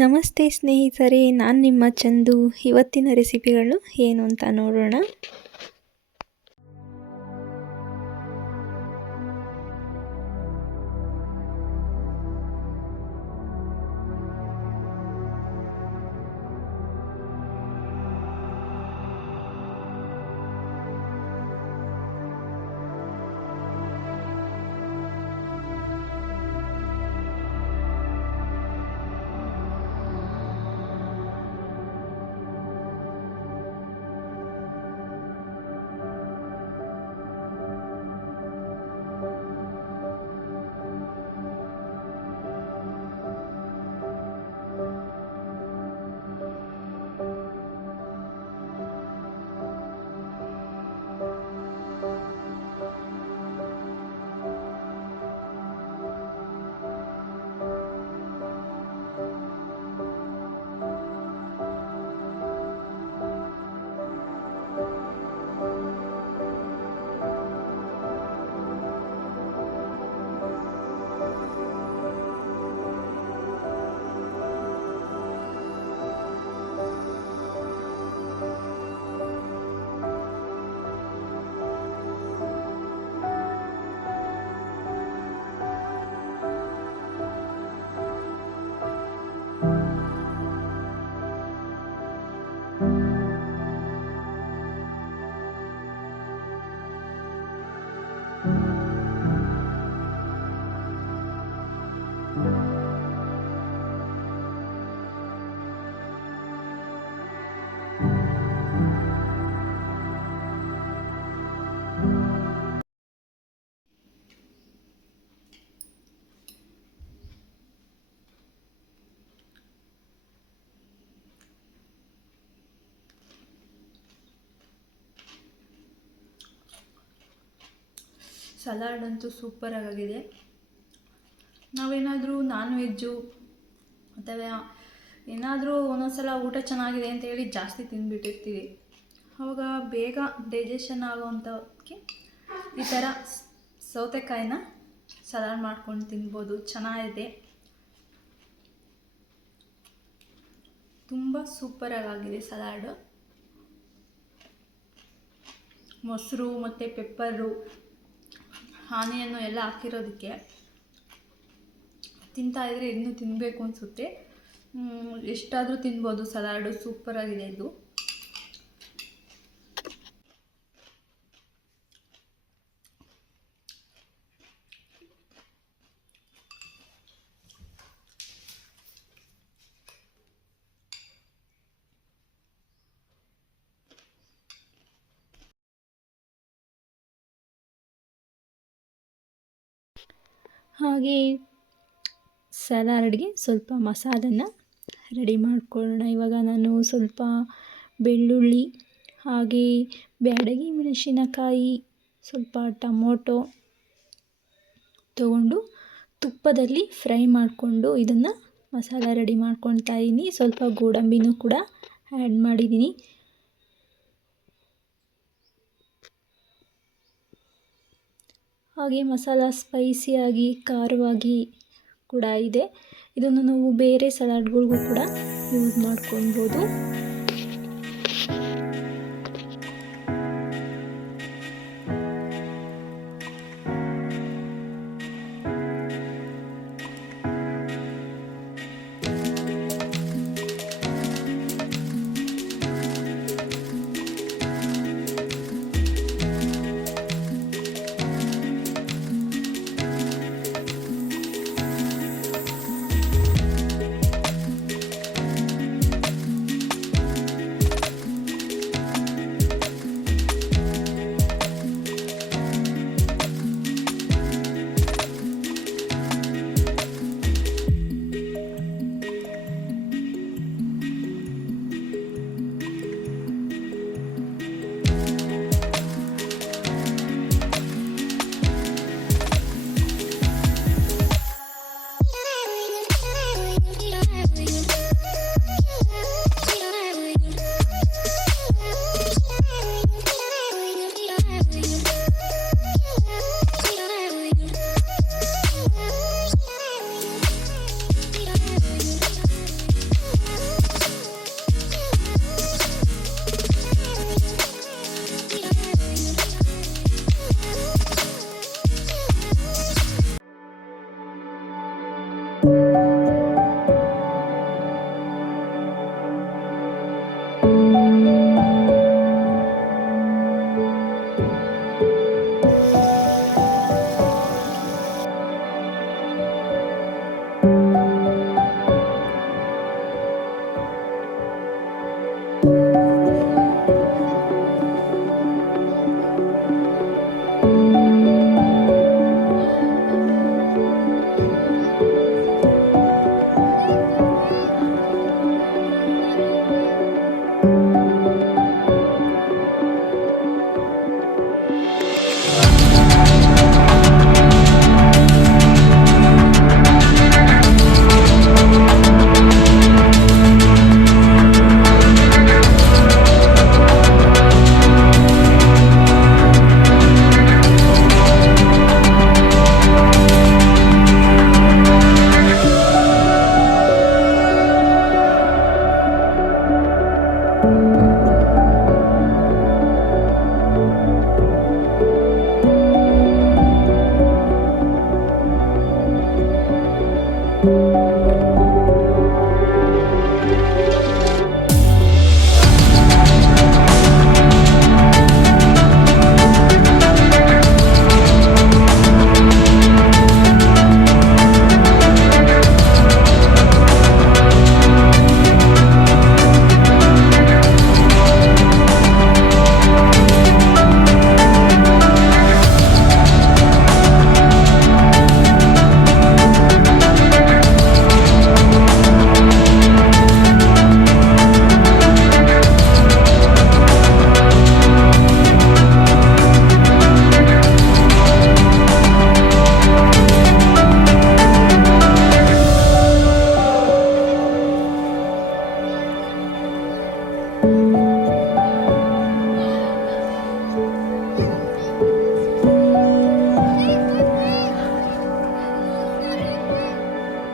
ನಮಸ್ತೆ ಸ್ನೇಹಿತರೆ, ನಾನು ನಿಮ್ಮ ಚಂದು. ಇವತ್ತಿನ ರೆಸಿಪಿಗಳು ಏನು ಅಂತ ನೋಡೋಣ. ಸಲಾಡ್ ಅಂತೂ ಸೂಪರಾಗಿದೆ. ನಾವೇನಾದರೂ ನಾನ್ ವೆಜ್ಜು ಅಥವಾ ಏನಾದರೂ ಒಂದೊಂದ್ಸಲ ಊಟ ಚೆನ್ನಾಗಿದೆ ಅಂತ ಹೇಳಿ ಜಾಸ್ತಿ ತಿಂದುಬಿಟ್ಟಿರ್ತೀವಿ. ಆವಾಗ ಬೇಗ ಡೈಜೆಷನ್ ಆಗೋವಂಥಕ್ಕೆ ಈ ಥರ ಸೌತೆಕಾಯಿನ ಸಲಾಡ್ ಮಾಡ್ಕೊಂಡು ತಿನ್ಬೋದು. ಚೆನ್ನಾಗಿದೆ, ತುಂಬ ಸೂಪರಾಗಿದೆ ಸಲಾಡು. ಮೊಸರು ಮತ್ತು ಪೆಪ್ಪರು, ಆನಿಯನ್ನು ಎಲ್ಲ ಹಾಕಿರೋದಕ್ಕೆ ತಿಂತಾಯಿದ್ರೆ ಇನ್ನೂ ತಿನ್ನಬೇಕು ಅನಿಸುತ್ತೆ. ಎಷ್ಟಾದರೂ ತಿನ್ಬೋದು. ಸಲಾಡು ಸೂಪರಾಗಿದೆ ಇದು. ಹಾಗೆ ಸಲಾಡ್ಗೆ ಸ್ವಲ್ಪ ಮಸಾಲನ್ನು ರೆಡಿ ಮಾಡ್ಕೊಳ್ಳೋಣ. ಇವಾಗ ನಾನು ಸ್ವಲ್ಪ ಬೆಳ್ಳುಳ್ಳಿ, ಹಾಗೆ ಬ್ಯಾಡಗಿ ಮೆಣಸಿನಕಾಯಿ, ಸ್ವಲ್ಪ ಟೊಮೊಟೊ ತಗೊಂಡು ತುಪ್ಪದಲ್ಲಿ ಫ್ರೈ ಮಾಡಿಕೊಂಡು ಇದನ್ನು ಮಸಾಲ ರೆಡಿ ಮಾಡ್ಕೊಳ್ತಾ ಇದ್ದೀನಿ. ಸ್ವಲ್ಪ ಗೋಡಂಬಿನೂ ಕೂಡ ಆ್ಯಡ್ ಮಾಡಿದ್ದೀನಿ. ಹಾಗೆ ಮಸಾಲ ಸ್ಪೈಸಿಯಾಗಿ ಖಾರವಾಗಿ ಕೂಡ ಇದೆ. ಇದನ್ನು ನಾವು ಬೇರೆ ಸಲಾಡ್ಗಳಿಗೂ ಕೂಡ ಯೂಸ್ ಮಾಡ್ಕೊಳ್ಬೋದು.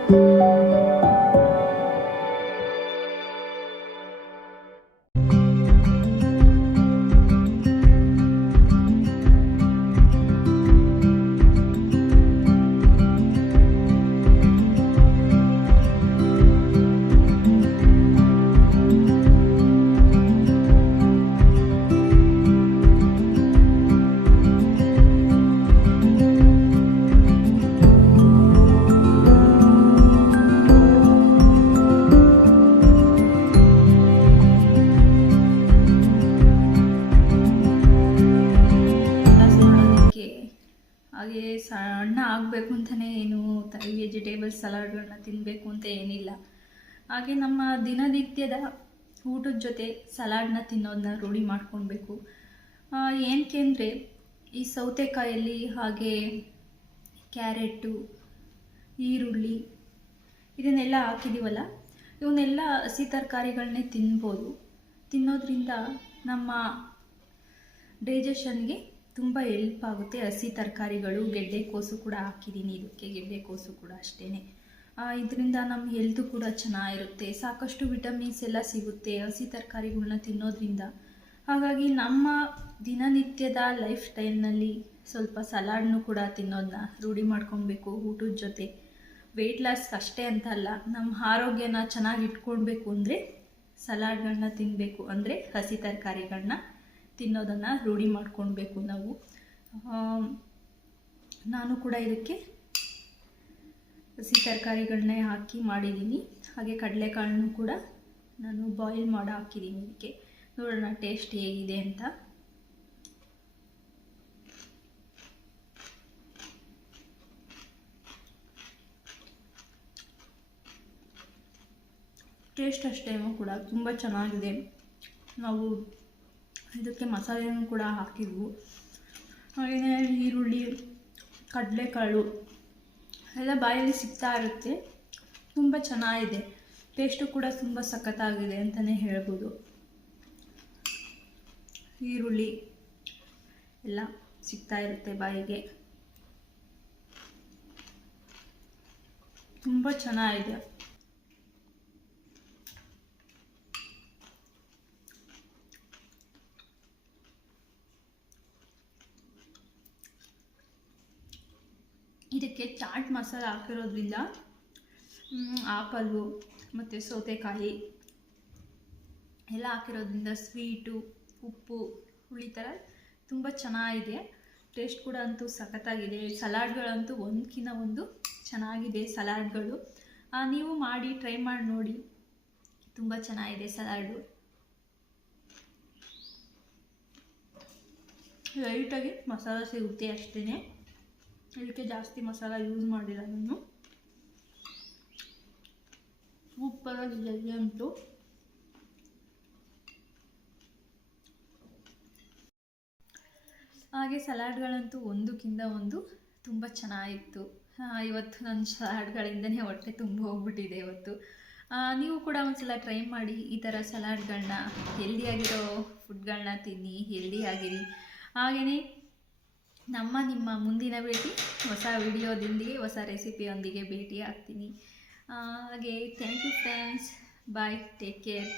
ಹಾಗೆ ಸಣ್ಣ ಆಗಬೇಕು ಅಂತಲೇ ಏನು ವೆಜಿಟೇಬಲ್ಸ್ ಸಲಾಡ್ಗಳನ್ನ ತಿನ್ನಬೇಕು ಅಂತ ಏನಿಲ್ಲ. ಹಾಗೆ ನಮ್ಮ ದಿನನಿತ್ಯದ ಊಟದ ಜೊತೆ ಸಲಾಡ್ನ ತಿನ್ನೋದನ್ನ ರೂಢಿ ಮಾಡ್ಕೊಳ್ಬೇಕು. ಏನಕ್ಕೆ ಅಂದರೆ ಈ ಸೌತೆಕಾಯಲ್ಲಿ ಹಾಗೆ ಕ್ಯಾರೆಟು, ಈರುಳ್ಳಿ ಇದನ್ನೆಲ್ಲ ಹಾಕಿದ್ದೀವಲ್ಲ, ಇವನ್ನೆಲ್ಲ ಹಸಿ ತರಕಾರಿಗಳನ್ನೇ ತಿನ್ನೋದ್ರಿಂದ ನಮ್ಮ ಡೈಜೆಷನ್ಗೆ ತುಂಬ ಹೆಲ್ಪ್ ಆಗುತ್ತೆ. ಹಸಿ ತರಕಾರಿಗಳು, ಗೆಡ್ಡೆಕೋಸು ಕೂಡ ಹಾಕಿದ್ದೀನಿ ಇದಕ್ಕೆ, ಗೆಡ್ಡೆಕೋಸು ಕೂಡ ಅಷ್ಟೇ. ಇದರಿಂದ ನಮ್ಮ ಹೆಲ್ತು ಕೂಡ ಚೆನ್ನಾಗಿರುತ್ತೆ, ಸಾಕಷ್ಟು ವಿಟಮಿನ್ಸ್ ಎಲ್ಲ ಸಿಗುತ್ತೆ ಹಸಿ ತರಕಾರಿಗಳನ್ನ ತಿನ್ನೋದ್ರಿಂದ. ಹಾಗಾಗಿ ನಮ್ಮ ದಿನನಿತ್ಯದ ಲೈಫ್ ಸ್ಟೈಲ್ನಲ್ಲಿ ಸ್ವಲ್ಪ ಸಲಾಡ್ನು ಕೂಡ ತಿನ್ನೋದನ್ನ ರೂಢಿ ಮಾಡ್ಕೊಳ್ಬೇಕು ಊಟದ ಜೊತೆ. ವೆಯ್ಟ್ ಲಾಸ್ ಅಷ್ಟೇ ಅಂತ ಅಲ್ಲ, ನಮ್ಮ ಆರೋಗ್ಯನ ಚೆನ್ನಾಗಿ ಇಟ್ಕೊಳ್ಬೇಕು ಅಂದರೆ ಸಲಾಡ್ಗಳನ್ನ ತಿನ್ನಬೇಕು, ಅಂದರೆ ಹಸಿ ತರಕಾರಿಗಳನ್ನ ತಿನ್ನೋದನ್ನು ರೂಢಿ ಮಾಡ್ಕೊಳ್ಬೇಕು ನಾವು. ನಾನು ಕೂಡ ಇದಕ್ಕೆ ಹಸಿ ತರಕಾರಿಗಳನ್ನೇ ಹಾಕಿ ಮಾಡಿದ್ದೀನಿ. ಹಾಗೆ ಕಡಲೆಕಾಳನ್ನು ಕೂಡ ನಾನು ಬಾಯ್ಲ್ ಮಾಡಿ ಹಾಕಿದ್ದೀನಿ ಇದಕ್ಕೆ. ನೋಡೋಣ ಟೇಸ್ಟ್ ಹೇಗಿದೆ ಅಂತ. ಟೇಸ್ಟ್ ಅಷ್ಟೇನೂ ಕೂಡ ತುಂಬ ಚೆನ್ನಾಗಿದೆ. ನಾವು ಇದಕ್ಕೆ ಮಸಾಲೆನೂ ಕೂಡ ಹಾಕಿದ್ವು. ಹಾಗೆಯೇ ಈರುಳ್ಳಿ, ಕಡಲೆಕಾಳು ಎಲ್ಲ ಬಾಯಲ್ಲಿ ಸಿಗ್ತಾ ಇರುತ್ತೆ. ತುಂಬ ಚೆನ್ನಾಗಿದೆ, ಟೇಸ್ಟು ಕೂಡ ತುಂಬ ಸಖತ್ತಾಗಿದೆ ಅಂತಲೇ ಹೇಳ್ಬೋದು. ಈರುಳ್ಳಿ ಎಲ್ಲ ಸಿಗ್ತಾ ಇರುತ್ತೆ ಬಾಯಿಗೆ, ತುಂಬ ಚೆನ್ನಾಗಿದೆ. ಇದಕ್ಕೆ ಚಾಟ್ ಮಸಾಲ ಹಾಕಿರೋದ್ರಿಂದ ಆಪಲ್ಲು ಮತ್ತು ಸೌತೆಕಾಯಿ ಎಲ್ಲ ಹಾಕಿರೋದ್ರಿಂದ ಸ್ವೀಟು, ಉಪ್ಪು, ಹುಳಿ ಥರ ತುಂಬ ಚೆನ್ನಾಗಿದೆ. ಟೇಸ್ಟ್ ಕೂಡ ಅಂತೂ ಸಖತ್ತಾಗಿದೆ. ಸಲಾಡ್ಗಳಂತೂ ಒಂದಕ್ಕಿಂತ ಒಂದು ಚೆನ್ನಾಗಿದೆ ಸಲಾಡ್ಗಳು. ನೀವು ಮಾಡಿ ಟ್ರೈ ಮಾಡಿ ನೋಡಿ, ತುಂಬ ಚೆನ್ನಾಗಿದೆ ಸಲಾಡು. ಲೈಟಾಗಿ ಮಸಾಲ ಸಿಗುತ್ತೆ ಅಷ್ಟೇ, ಇದಕ್ಕೆ ಜಾಸ್ತಿ ಮಸಾಲ ಯೂಸ್ ಮಾಡಿಲ್ಲ ನಾನು. ಸೂಪರಾಗಿದೆ ಅಂತೂ. ಹಾಗೆ ಸಲಾಡ್ಗಳಂತೂ ಒಂದಕ್ಕಿಂತ ಒಂದು ತುಂಬ ಚೆನ್ನಾಗಿತ್ತು. ಇವತ್ತು ನನ್ನ ಸಲಾಡ್ಗಳಿಂದನೇ ಹೊಟ್ಟೆ ತುಂಬ ಹೋಗ್ಬಿಟ್ಟಿದೆ ಇವತ್ತು. ನೀವು ಕೂಡ ಒಂದ್ಸಲ ಟ್ರೈ ಮಾಡಿ ಈ ಥರ ಸಲಾಡ್ಗಳನ್ನ. ಹೆಲ್ದಿಯಾಗಿರೋ ಫುಡ್ಗಳನ್ನ ತಿನ್ನಿ, ಹೆಲ್ದಿಯಾಗಿರಿ. ಹಾಗೆಯೇ ನಿಮ್ಮ ಮುಂದಿನ ಭೇಟಿ ಹೊಸ ವಿಡಿಯೋದೊಂದಿಗೆ, ಹೊಸ ರೆಸಿಪಿಯೊಂದಿಗೆ ಭೇಟಿ ಆಗ್ತೀನಿ. ಹಾಗೆ thank you friends, bye, take care.